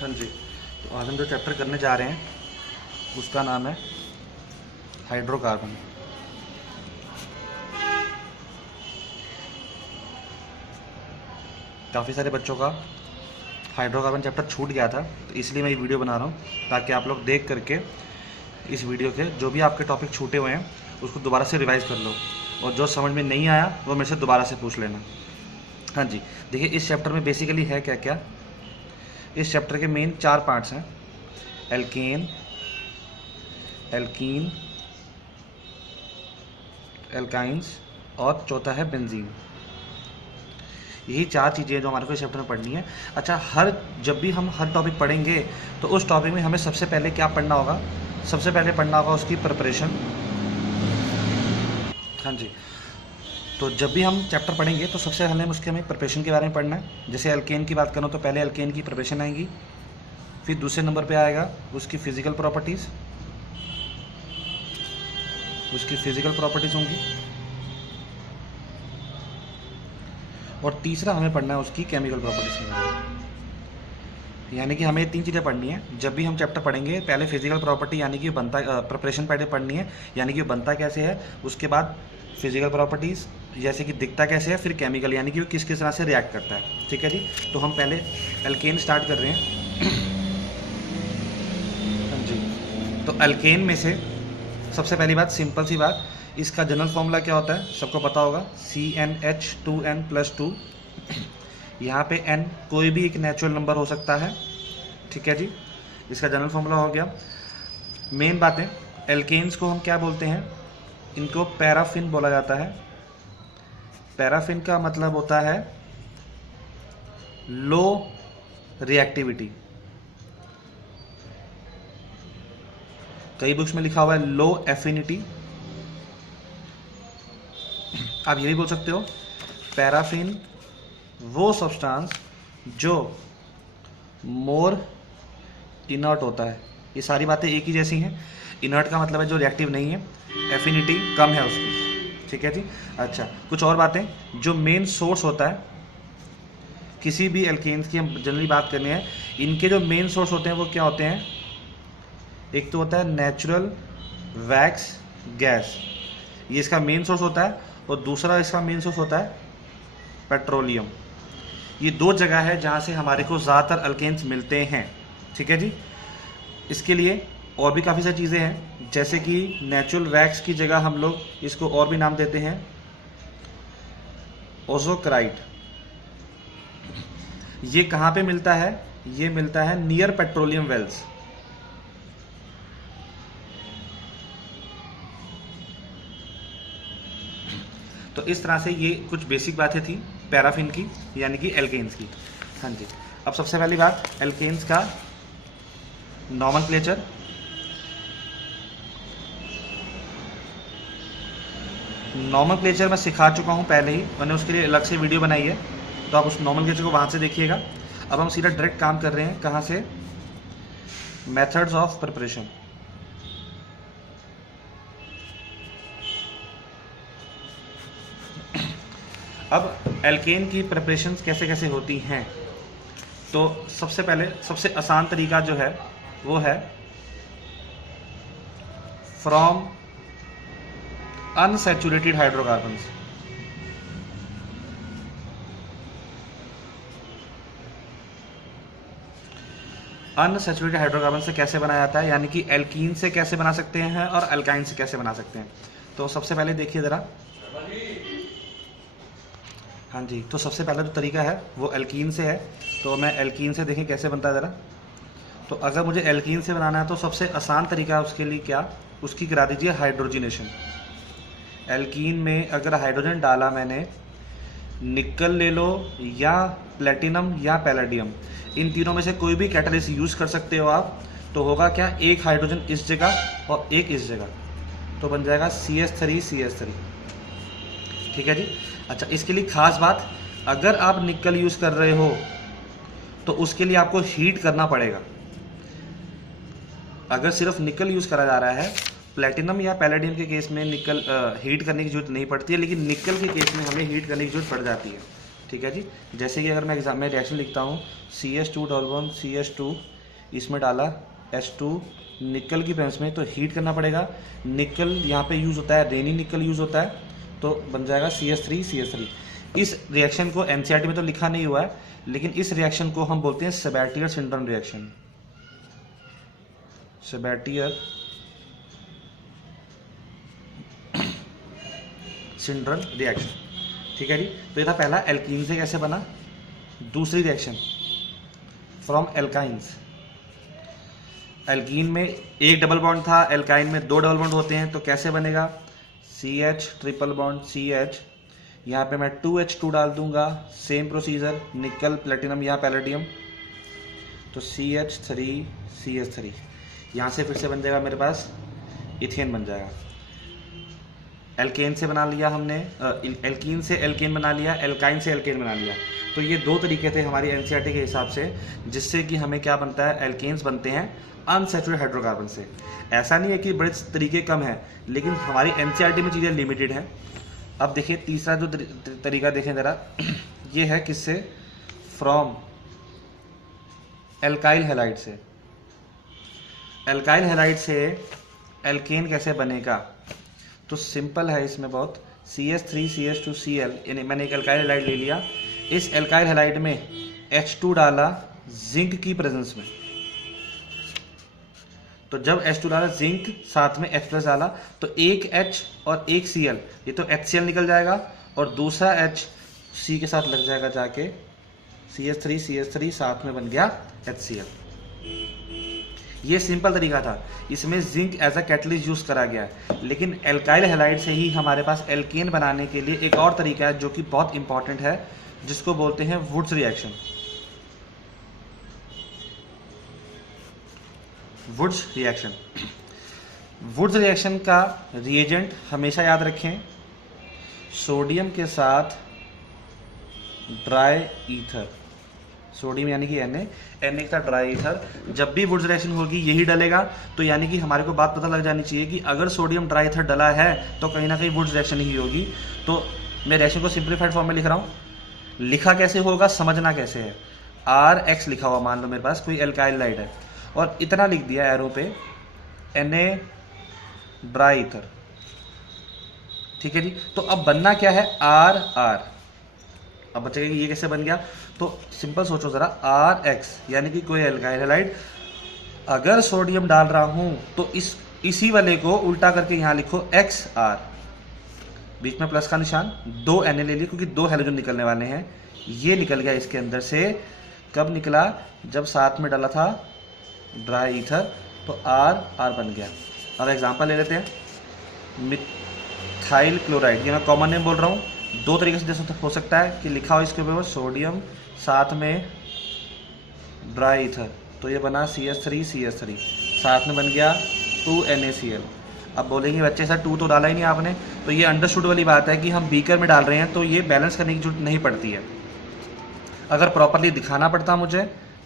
हाँ जी, तो आज हम जो चैप्टर करने जा रहे हैं उसका नाम है हाइड्रोकार्बन। काफ़ी सारे बच्चों का हाइड्रोकार्बन चैप्टर छूट गया था, तो इसलिए मैं ये वीडियो बना रहा हूँ ताकि आप लोग देख करके इस वीडियो के जो भी आपके टॉपिक छूटे हुए हैं उसको दोबारा से रिवाइज़ कर लो, और जो समझ में नहीं आया वो मेरे से दोबारा से पूछ लेना। हाँ जी, देखिए इस चैप्टर में बेसिकली है क्या क्या। इस चैप्टर के मेन 4 पार्ट्स हैं: एल्केन, एल्कीन, एल्काइंस और चौथा है बेंजीन। यही 4 चीज़ें जो हमारे को इस चैप्टर में पढ़नी है। अच्छा, जब भी हम हर टॉपिक पढ़ेंगे तो उस टॉपिक में हमें सबसे पहले क्या पढ़ना होगा? सबसे पहले पढ़ना होगा उसकी प्रिपरेशन। हाँ जी, तो जब भी हम चैप्टर पढ़ेंगे तो सबसे पहले हमें प्रिपरेशन के बारे में पढ़ना है। जैसे एल्केन की बात करूँ तो पहले एल्केन की प्रिपरेशन आएगी, फिर दूसरे नंबर पे आएगा उसकी फ़िज़िकल प्रॉपर्टीज़, होंगी, और तीसरा हमें पढ़ना है उसकी केमिकल प्रॉपर्टीज़ के बारे में। यानी कि हमें 3 चीज़ें पढ़नी है जब भी हम चैप्टर पढ़ेंगे। पहले फिजिकल प्रॉपर्टी यानी कि बनता प्रिपरेशन पहले पढ़नी है, यानी कि बनता कैसे है। उसके बाद फिजिकल प्रॉपर्टीज़ जैसे कि दिखता कैसे है, फिर केमिकल यानी कि वो किस किस तरह से रिएक्ट करता है। ठीक है जी, तो हम पहले एल्केन स्टार्ट कर रहे हैं। हाँ जी, तो एल्केन में से सबसे पहली बात, सिंपल सी बात, इसका जनरल फॉर्मूला क्या होता है सबको पता होगा, CnH2n+2। यहाँ पे n कोई भी एक नेचुरल नंबर हो सकता है। ठीक है जी, इसका जनरल फॉर्मूला हो गया। मेन बातें, एल्केन्स को हम क्या बोलते हैं? इनको पैराफिन बोला जाता है। पैराफिन का मतलब होता है लो रिएक्टिविटी। कई बुक्स में लिखा हुआ है लो एफिनिटी। आप ये भी बोल सकते हो पैराफिन वो सब्सटेंस जो मोर इनर्ट होता है। ये सारी बातें एक ही जैसी हैं। इनर्ट का मतलब है जो रिएक्टिव नहीं है, एफिनिटी कम है उसकी। ठीक है जी। अच्छा, कुछ और बातें, जो मेन सोर्स होता है किसी भी एल्केन्स की, हम जनरली बात करनी है, इनके जो मेन सोर्स होते हैं वो क्या होते हैं? एक तो होता है नेचुरल वैक्स गैस, ये इसका मेन सोर्स होता है, और दूसरा इसका मेन सोर्स होता है पेट्रोलियम। ये 2 जगह है जहाँ से हमारे को ज़्यादातर अल्केन्स मिलते हैं। ठीक है जी। इसके लिए और भी काफ़ी सारी चीज़ें हैं, जैसे कि नेचुरल वैक्स की जगह हम लोग इसको और भी नाम देते हैं ओजोक्राइट। ये कहाँ पे मिलता है? ये मिलता है नियर पेट्रोलियम वेल्स। तो इस तरह से ये कुछ बेसिक बातें थी पैराफिन की, यानी कि एल्केन्स की। हाँ जी, अब सबसे पहली बात, एल्केन्स का नॉमेनक्लेचर। नॉमेनक्लेचर मैं सिखा चुका हूँ पहले ही, मैंने उसके लिए अलग से वीडियो बनाई है, तो आप उस नॉमेनक्लेचर को वहाँ से देखिएगा। अब हम सीधा डायरेक्ट काम कर रहे हैं, कहाँ से? Methods of preparation. अब एल्केन की प्रिपरेशन कैसे कैसे होती हैं? तो सबसे पहले सबसे आसान तरीका जो है वो है from unsaturated hydrocarbons. Unsaturated hydrocarbon से कैसे बनाया जाता है, यानी कि एल्कीन से कैसे बना सकते हैं और अल्काइन से कैसे बना सकते हैं। तो सबसे पहले देखिए ज़रा। हाँ जी, तो सबसे पहला जो तरीका है वो एल्कीन से है। तो मैं एल्कीन से देखें कैसे बनता है ज़रा। तो अगर मुझे एल्कीन से बनाना है तो सबसे आसान तरीका है उसके लिए क्या? उसकी करा दीजिए हाइड्रोजनेशन। एल्कीन में अगर हाइड्रोजन डाला मैंने, निकल ले लो या प्लेटिनम या पैलेडियम, इन तीनों में से कोई भी कैटलिस्ट यूज़ कर सकते हो आप। तो होगा क्या? एक हाइड्रोजन इस जगह और एक इस जगह, तो बन जाएगा CH3CH3। ठीक है जी। अच्छा, इसके लिए ख़ास बात, अगर आप निकल यूज़ कर रहे हो तो उसके लिए आपको हीट करना पड़ेगा। अगर सिर्फ निकल यूज़ करा जा रहा है, प्लेटिनम या पैलेडियम के केस में निकल हीट करने की जरूरत नहीं पड़ती है, लेकिन निकल के केस में हमें हीट करने की जरूरत पड़ जाती है। ठीक है जी। जैसे कि अगर मैं एग्जाम में रिएक्शन लिखता हूँ CH2 डबल बॉन्ड CH2, इसमें डाला H2 निकल की प्रेजेंस में, तो हीट करना पड़ेगा। निकल यहाँ पे यूज़ होता है, रेनी निकल यूज़ होता है, तो बन जाएगा CH3 इस रिएक्शन को NCERT में तो लिखा नहीं हुआ है, लेकिन इस रिएक्शन को हम बोलते हैं सेबेटियर सिंड्रोम रिएक्शन, सेबेटियर सिंड्रोम रिएक्शन। ठीक है जी। तो ये था पहला, एल्कीन से कैसे बना। दूसरी रिएक्शन फ्रॉम एल्काइंस, एल्कीन में एक डबल बॉन्ड था, एल्काइन में 2 डबल बॉन्ड होते हैं, तो कैसे बनेगा CH ट्रिपल बॉन्ड CH, यहाँ पे मैं 2H2 डाल दूंगा, सेम प्रोसीजर, निकल प्लेटिनम या पैलेडियम, तो CH3CH3, यहाँ से फिर से बन जाएगा मेरे पास इथेन बन जाएगा। एल्केन से बना लिया हमने, एल्कीन से एल्केन बना लिया, एल्काइन से एल्केन बना लिया। तो ये 2 तरीके थे हमारी NCERT के हिसाब से, जिससे कि हमें क्या बनता है, एल्केन्स बनते हैं अनसैचुरेटेड हाइड्रोकार्बन से। ऐसा नहीं है कि बड़े तरीके कम हैं, लेकिन हमारी NCERT में चीज़ें लिमिटेड हैं। अब देखिए तीसरा जो तरीका देखें ज़रा, ये है किससे, फ्रॉम एल्काइल हैलाइड से। एल्काइल हैलाइड से एल्केन कैसे बनेगा, तो सिंपल है इसमें बहुत, CH3CH2Cl, यानी मैंने एक एल्काइल हैलाइड ले लिया, इस एल्काइल हैलाइड में H2 डाला जिंक की प्रेजेंस में, तो जब H2 डाला जिंक साथ में H+ डाला, तो एक H और एक Cl, ये तो HCl निकल जाएगा, और दूसरा H C के साथ लग जाएगा जाके, CH3CH3 साथ में बन गया HCl। ये सिंपल तरीका था, इसमें zinc as a catalyst use करा गया है। लेकिन एल्काइल हैलाइड से ही हमारे पास एल्केन बनाने के लिए एक और तरीका है जो कि बहुत इंपॉर्टेंट है, जिसको बोलते हैं Wurtz reaction. Wurtz reaction, Wurtz reaction का रिएजेंट हमेशा याद रखें, सोडियम के साथ ड्राई ईथर, सोडियम यानी कि Na के साथ ड्राई ईथर। जब भी वुड्स रिएक्शन होगी यही डलेगा, तो यानी कि हमारे को बात पता लग जानी चाहिए कि अगर सोडियम ड्राई ईथर डला है तो कहीं ना कहीं वुड्स रिएक्शन ही होगी। तो मैं रिएक्शन को सिंप्लीफाइड फॉर्म में लिख रहा हूँ, लिखा कैसे होगा समझना कैसे है। RX लिखा हुआ मान लो मेरे पास कोई एल्काइल लाइट है, और इतना लिख दिया एरो पे Na ड्राई ईथर, ठीक है जी। तो अब बनना क्या है, RR। अब बचेगा कि ये कैसे बन गया, तो सिंपल सोचो ज़रा, RX यानी कि कोई एल्काइल हैलाइड, अगर सोडियम डाल रहा हूँ तो इसी वाले को उल्टा करके यहाँ लिखो XR, बीच में प्लस का निशान, 2 Na ले लिए क्योंकि 2 हैलोजन निकलने वाले हैं। ये निकल गया इसके अंदर से, कब निकला, जब साथ में डाला था ड्राई ईथर, तो RR बन गया। अब एग्जांपल ले लेते हैं, मिथाइल क्लोराइड, ये मैं कॉमन नेम बोल रहा हूँ, 2 तरीके से हो सकता है कि लिखा हो इसके ऊपर सोडियम साथ में ड्राई ईथर, तो ये बना CH3CH3, साथ में बन गया 2NaCl। अब बोलेंगे बच्चे सर 2 तो डाला ही नहीं आपने, तो ये अंडरस्टूड वाली बात है कि हम बीकर में डाल रहे हैं, तो ये बैलेंस करने की जरूरत नहीं पड़ती है। अगर प्रॉपरली दिखाना पड़ता मुझे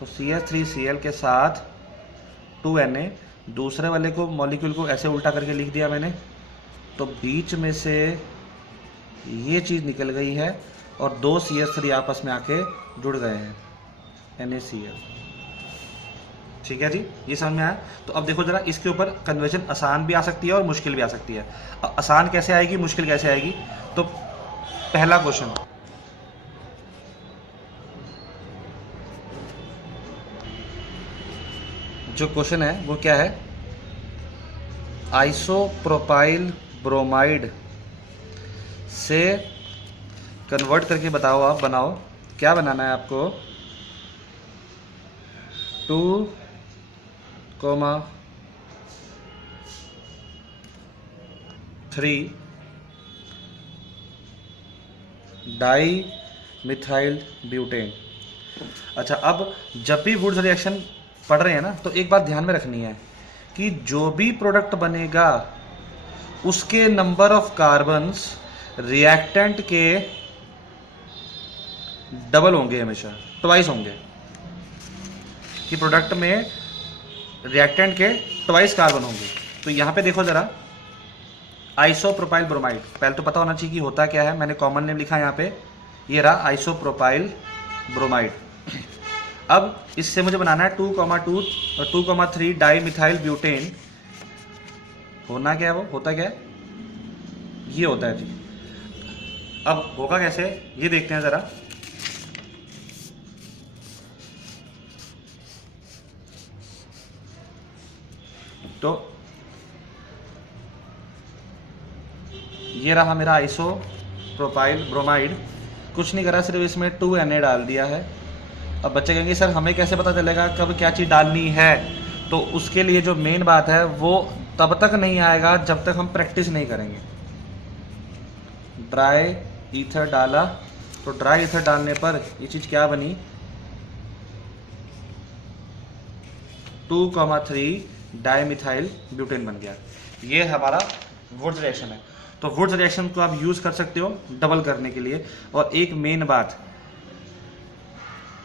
तो CH3Cl के साथ 2Na, दूसरे वाले को मॉलिक्यूल को ऐसे उल्टा करके लिख दिया मैंने, तो बीच में से ये चीज़ निकल गई है और 2 CH3 आपस में आके जुड़ गए हैं, NaCl। ठीक है जी, ये समझ में आया। तो अब देखो जरा, इसके ऊपर कन्वर्जन आसान भी आ सकती है और मुश्किल भी आ सकती है। अब आसान कैसे आएगी, मुश्किल कैसे आएगी, तो पहला क्वेश्चन, जो क्वेश्चन है वो क्या है, आइसोप्रोपाइल ब्रोमाइड से कन्वर्ट करके बताओ, आप बनाओ, क्या बनाना है आपको, 2,3 डाई मिथाइल ब्यूटेन। अच्छा, अब जब भी वुड्स रिएक्शन पढ़ रहे हैं ना, तो एक बात ध्यान में रखनी है कि जो भी प्रोडक्ट बनेगा उसके नंबर ऑफ कार्बन्स रिएक्टेंट के डबल होंगे, हमेशा ट्वाइस होंगे, कि प्रोडक्ट में रिएक्टेंट के ट्वाइस कार्बन होंगे। तो यहाँ पे देखो जरा, आइसोप्रोपाइल ब्रोमाइड, पहले तो पता होना चाहिए कि होता क्या है, मैंने कॉमन नेम लिखा यहाँ पे ये रहा आइसोप्रोपाइल ब्रोमाइड। अब इससे मुझे बनाना है 2,2 और 2,3 डाई मिथाइल ब्यूटेन। होना क्या है, वो होता क्या है, ये होता है जी। अब होगा कैसे ये देखते हैं ज़रा। तो ये रहा मेरा आइसोप्रोपाइल ब्रोमाइड। कुछ नहीं करा, सिर्फ इसमें 2Na डाल दिया है। अब बच्चे कहेंगे सर हमें कैसे पता चलेगा कब क्या चीज़ डालनी है, तो उसके लिए जो मेन बात है वो तब तक नहीं आएगा जब तक हम प्रैक्टिस नहीं करेंगे। ड्राई ईथर डाला, तो ड्राई ईथर डालने पर ये चीज़ क्या बनी, 2,3 डाईमिथाइल ब्यूटेन बन गया। ये हमारा वुड्स रिएक्शन है। तो वुड्स रिएक्शन को आप यूज़ कर सकते हो डबल करने के लिए। और एक मेन बात,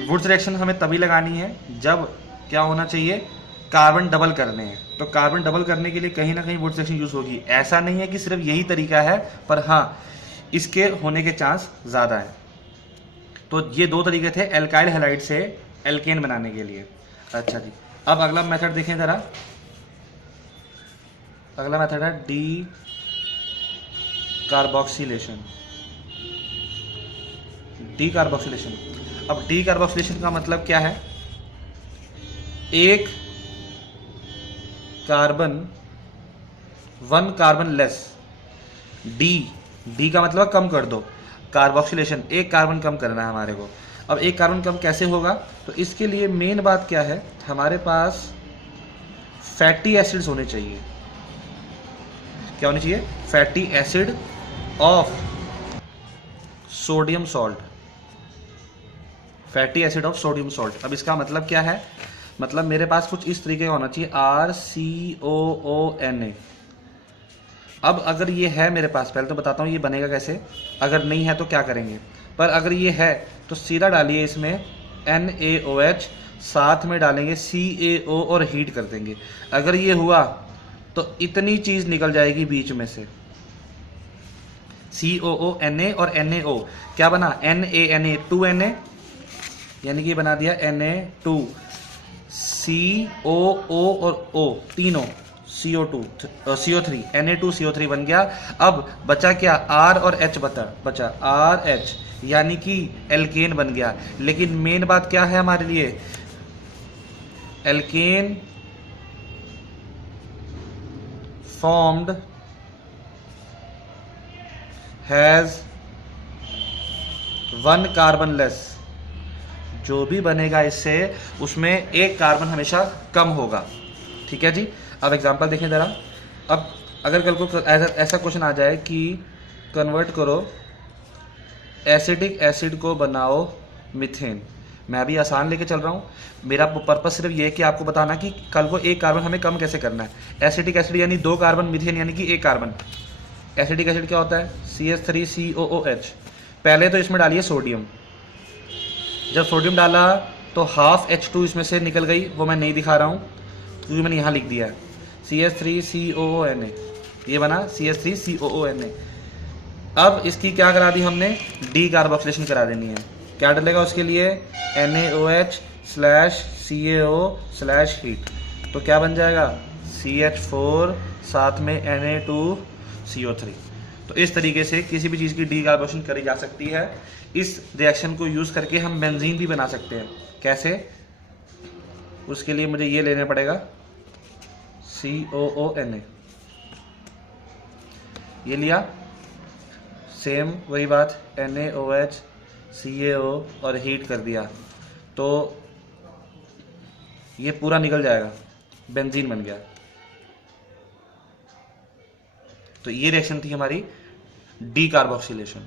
वुड्स रिएक्शन हमें तभी लगानी है जब क्या होना चाहिए, कार्बन डबल करने हैं। तो कार्बन डबल करने के लिए कहीं ना कहीं वुड्स रिएक्शन यूज़ होगी। ऐसा नहीं है कि सिर्फ यही तरीका है, पर हाँ इसके होने के चांस ज़्यादा है। तो ये दो तरीके थे एल्काइल हैलाइड से एल्केन बनाने के लिए। अच्छा जी, अब अगला मेथड देखें ज़रा। अगला मेथड है डी कार्बोक्सिलेशन। D carboxylation. अब डी कार्बोक्सिलेशन का मतलब क्या है, एक कार्बन, 1 कार्बन लेस। डी का मतलब कम कर दो, कार्बोक्सिलेशन एक कार्बन कम करना है हमारे को। अब एक कार्बन कम कैसे होगा, तो इसके लिए मेन बात क्या है, हमारे पास फैटी एसिड्स होने चाहिए। क्या होने चाहिए, fatty acid of sodium salt. Fatty acid of sodium salt. अब इसका मतलब क्या है, मतलब मेरे पास कुछ इस तरीके का होना चाहिए, RCOONA। अब अगर ये है मेरे पास, पहले तो बताता हूँ ये बनेगा कैसे, अगर नहीं है तो क्या करेंगे। पर अगर ये है तो सीधा डालिए इसमें NaOH, साथ में डालेंगे CaO और हीट कर देंगे। अगर ये हुआ तो इतनी चीज़ निकल जाएगी बीच में से, COONA और NaO, क्या बना NaNA, 2Na, यानी कि बना दिया Na2, COO और O तीनों, CO3, Na2CO3 बन गया। अब बचा क्या, R और H बचा RH, यानी कि एल्केन बन गया। लेकिन मेन बात क्या है हमारे लिए, alkane formed has 1 carbon less. जो भी बनेगा इससे उसमें एक कार्बन हमेशा कम होगा। ठीक है जी। अब एग्जांपल देखें ज़रा। अब अगर कल को ऐसा क्वेश्चन आ जाए कि कन्वर्ट करो एसिडिक एसिड को बनाओ मीथेन, मैं अभी आसान लेके चल रहा हूँ। मेरा पर्पस सिर्फ ये है कि आपको बताना कि कल को एक कार्बन हमें कम कैसे करना है। एसिडिक एसिड यानी 2 कार्बन, मीथेन यानी कि 1 कार्बन। एसिडिक एसिड क्या होता है, CH3COOH। पहले तो इसमें डालिए सोडियम। जब सोडियम डाला तो हाफ H2 इसमें से निकल गई, वो मैं नहीं दिखा रहा हूँ क्योंकि मैंने यहाँ लिख दिया है CH3COONA, ये बना CH3COONA। अब इसकी क्या करा दी हमने, डी कार्बोक्सिलेशन करा देनी है। क्या डलेगा उसके लिए, NaOH/CaO/हीट। तो क्या बन जाएगा, CH4 साथ में Na2CO3। तो इस तरीके से किसी भी चीज़ की डी कार्बोक्सिलेशन करी जा सकती है। इस रिएक्शन को यूज़ करके हम बेंजीन भी बना सकते हैं। कैसे, उसके लिए मुझे ये लेना पड़ेगा COONA, ये लिया, सेम वही बात NaOH CaO और हीट कर दिया, तो ये पूरा निकल जाएगा, बेंजीन बन गया। तो ये रिएक्शन थी हमारी डी कार्बोक्सिलेशन।